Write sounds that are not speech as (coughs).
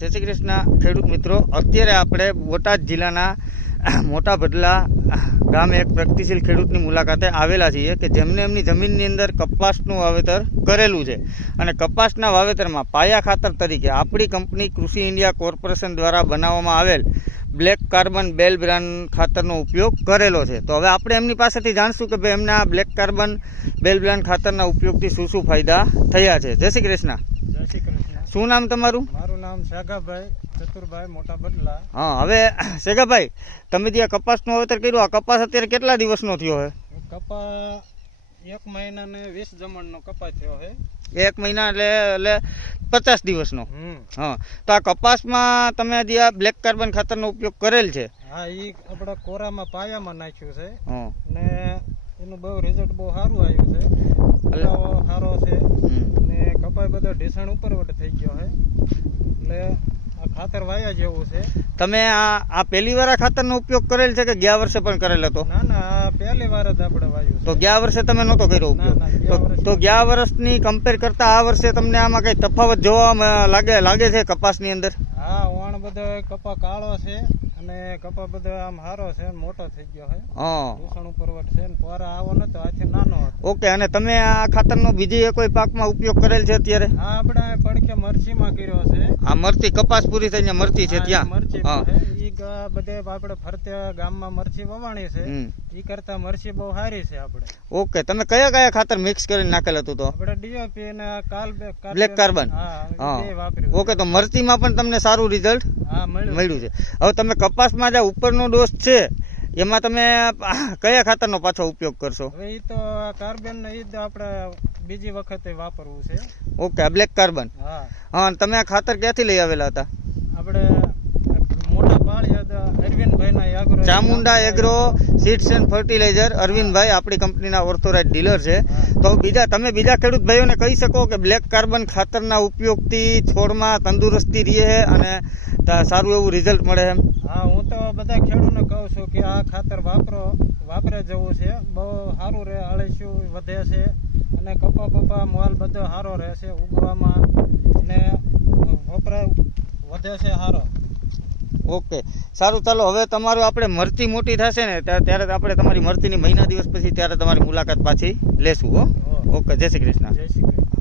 જય શ્રી કૃષ્ણ. ખેડૂત મિત્રો અત્યારે આપણે બોટાદ જિલ્લાના (coughs) મોટા ભડલા ગામે એક પ્રગતિશીલ ખેડૂતની મુલાકાતે આવેલા છીએ કે જેમને એમની જમીનની અંદર કપાસનું વાવેતર કરેલું છે. અને કપાસના વાવેતરમાં પાયા ખાતર તરીકે આપણી કંપની કૃષિ ઇન્ડિયા કોર્પોરેશન દ્વારા બનાવવામાં આવેલ બ્લેક કાર્બન બેલ બ્રાન્ડ ખાતરનો ઉપયોગ કરેલો છે. તો હવે આપણે એમની પાસેથી જાણશું કે ભાઈ એમના બ્લેક કાર્બન બેલ બ્રાન્ડ ખાતરના ઉપયોગથી શું શું ફાયદા થયા છે. જય શ્રી કૃષ્ણ. જય શ્રી કૃષ્ણ. શું નામ તમારું? મારું નામ શાગાભાઈ ચતુરભાઈ મોટા બદલા. હા હવે શેગાભાઈ તમે જે કપાસનું વાવેતર કર્યું આ કપાસ અત્યારે કેટલા દિવસનો થયો છે કપા એક મહિના ને વીસ જમણનો કપા થયો છે એક મહિના એટલે એટલે પચાસ દિવસનો. હા તો આ કપાસમાં તમે જે આ બ્લેક કાર્બન ખાતરનો ઉપયોગ કરેલ છે? હા ઈ આપણા કોરામાં પાયામાં નાખ્યું છે. હા. ને એનું બહુ રિઝલ્ટ બહુ સારું આવ્યું છે ફુલાવો સારો છે હમ. ને કપાય બધો ઢીસણ ઉપર વટે થઈ ગયો છે. એટલે આ ખાતર વાયા જેવું છે. તમે આ આ પહેલી વાર આ ખાતરનો ઉપયોગ કરેલ છે કે ગયા વર્ષે પણ કરેલ હતો? ના ના આ પહેલી વાર જ આપણે વાયું તો ગયા વર્ષે તમે નહોતો કર્યો ઉપયોગ? તો ગયા વર્ષની કમ્પેર કરતા આ વર્ષે તમને આમાં કઈ તફાવત જોવા લાગે લાગે છે કપાસની અંદર? હા વણ બધો કપા કાળો છે. અને કપા બધો આમ સારો છે મોટો થઈ ગયો છે. હા. દૂષણ ઉપરવટ છે ને પોરા આવો નતો આથી નાનો હતો. ઓકે અને તમે આ ખાતરનો બીજી કોઈ પાકમાં ઉપયોગ કરેલ છે અત્યારે? હા આપણે પડકે મરચીમાં કર્યો છે. આ મરચી કપાસ પૂરી થઈને મરચી છે ત્યાં? મરચી હા. ઈ બધે આપણે ફરતે ગામમાં મરચી વવાણી છે. ઈ કરતા મરચી બહુ સારી છે આપણે. ઓકે તમે કયા કયા ખાતર મિક્સ કરીને નાખેલ હતું તો? આપણે ડીઓપી અને કાલ Black carbon? હા વાપર્યું ઓકે તો મરચીમાં પણ તમને સારું રિઝલ્ટ? મળ્યું છે. હવે તમે કપાસમાં જે ઉપરનો ડોઝ છે એમાં તમે કયા ખાતરનો પાછો ઉપયોગ કરશો? હવે ઈ તો કાર્બન ને ઈ જ આપણે બીજી વખતે વાપરવું છે. Okay black carbon. હા. હા તમે આ ખાતર ક્યાંથી લઈ આવેલા હતા આપણે મોટા પાળિયા અરવિંદભાઈ ના યાગ્રો Chamunda agro seeds and fertiliser Arvindbhai આપણી કંપનીના ઓર્થોરાઇઝ ડીલર છે. તો બીજા, તમે બીજા ખેડૂત ભાઈઓને કહી શકો કે બ્લેક કાર્બન ખાતરના ઉપયોગથી છોડમાં તંદુરસ્તી રહે અને સારું એવું રિઝલ્ટ મળે એમ. હા, હું તો બધા ખેડૂતને કહું છું કે આ ખાતર વાપરો, વાપરે જવું છે. બહુ સારું રહે અળસિયું વધે છે અને કપા બપા માલ બધો સારો રહેશે ઉગવામાં અને વપરાય, વધે છે સારો. ઓકે. સારું ચાલો હવે તમારું આપણે મરચી મોટી થશે ને ત્યાં- ત્યારે આપણે તમારી મરચીની મહિના દિવસ પછી ત્યારે તમારી મુલાકાત પાછી લેશું હો. ઓકે જય શ્રી કૃષ્ણ. જય શ્રી કૃષ્ણ.